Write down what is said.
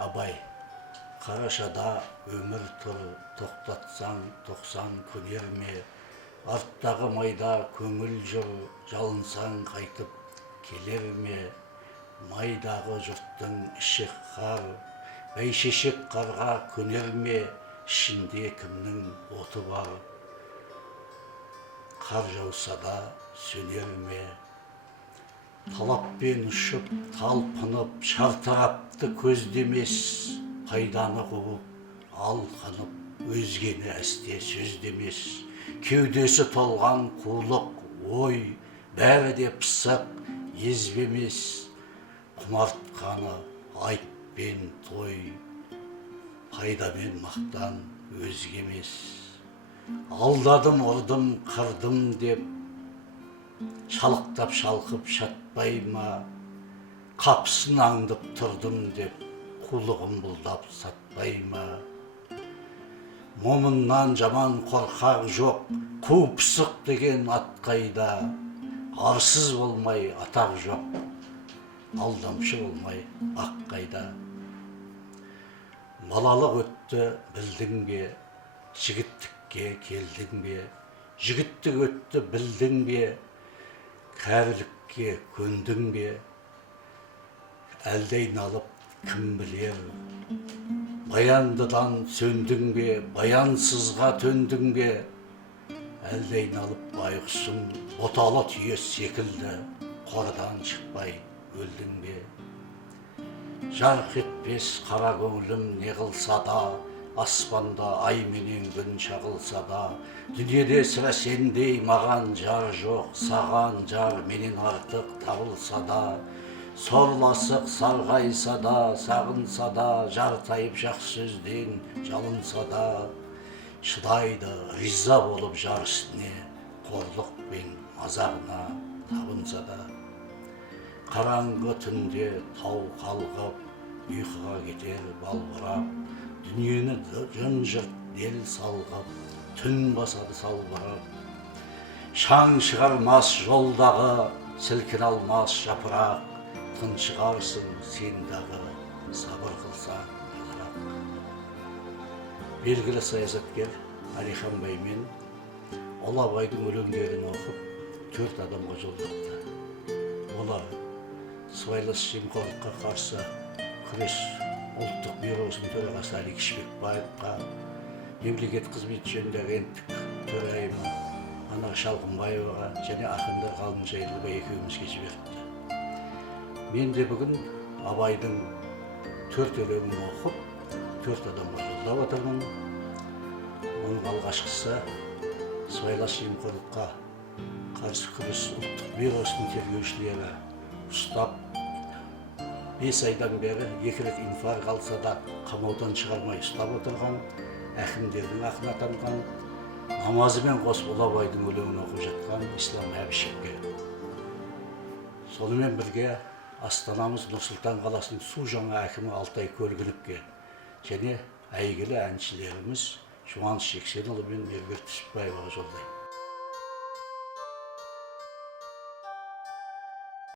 Абай, қарашада өмір тұр, тоқтатсаң, тоқсан көнер ме? Арттағы майда көңіл жүр, жалынсаң қайтып келер ме? Майдағы жұрттың іші қар, бәйшешек қарға көнер ме? Ішінде кімнің оты бар? Қар жауса да сөнер ме? Талаппен ұшып, талпынып, шартарапты көздемес, пайданы қуып, алқынып, өзгені әсте сөздемес. Кеудесі толған қулық, ой, бәрі де пысық, езбемес. Құмартқаны айт пен той, пайдамен мақтан өзгемес. Алдадым, ұрдым, қырдым деп, шалықтап шалқып шатпай ма? Қапысын аңдып тұрдым деп, қулығым бұлдап сатпай ма? Момыннан жаман қорқақ жоқ, қу пысық деген ат қайда? Арсыз болмай атақ жоқ, алдамшы болмай ақ қайда? Балалық өтті білдің бе, жігіттікке келдің бе? Жігіттік өтті білдің бе, кәрілікке көндің бе? Әлде айналып кім білер? Баяндыдан сөндің бе, баянсызға төндің бе? Әлде айналып байғұсым, боталы түйе секілді, қордан шықпай өлдің бе? Жарқ етпес қара көңілім не қылса да, аспанда ай менен күн шағылса да, дүниеде сірә сендей маған жар жоқ, саған жар менен артық табылса да, сорласық сарғайса да, сағынса да, жар тайып жақсы сөзден жалынса да, шыдайды риза болып жар үстіне, қорлық пен мазағына табынса да. Қараңғы түнде тау қалғып, ұйқыға кетер балбырап, дүниені жын-жырт дел салғып, түн басады салбырап. Шаң шығармас жолдағы, сілкін алмас жапырақ, тыншығарсың сен дағы, сабыр қылсаң жылырақ. Белгілі саясаткер Әлихан Бәймен Ұлы Абайдың өлеңдерін оқып, 4 адамға жолдақты. Олар сыбайлас жемқорлыққа қарсы күрес ұлттық бюросының төрағасы Алик Шпекбаевқа, мемлекет қызмет жөніндегі агенттік төрайымы Анар Шалғынбаеваға және ақындар Ғалымжайлыбай екеумізге жіберіпті. Мен де бүгін Абайдың 4 өлеңін оқып, 4 адамға жолдап отырмын. Оның алғашқысы сыбайлас жемқорлыққа қарсы күрес ұлттық бюросының тергеушілері ұстап, 5 айдан бері 2 рет инфаркт алса да қамаудан шығармай ұстап отырған, әкімдердің ақын атанған, намазымен қосып Ұлы Абайдың өлеңін оқып жатқан Ислам Әбішевке. Сонымен бірге Астанамыз Нұр-Сұлтан қаласының су жаңа әкімі Алтай Көлгіновке және әйгілі әншілеріміз Жуаныш Жексенұлы мен Меруерт Түсіпбаеваға жолдаймын.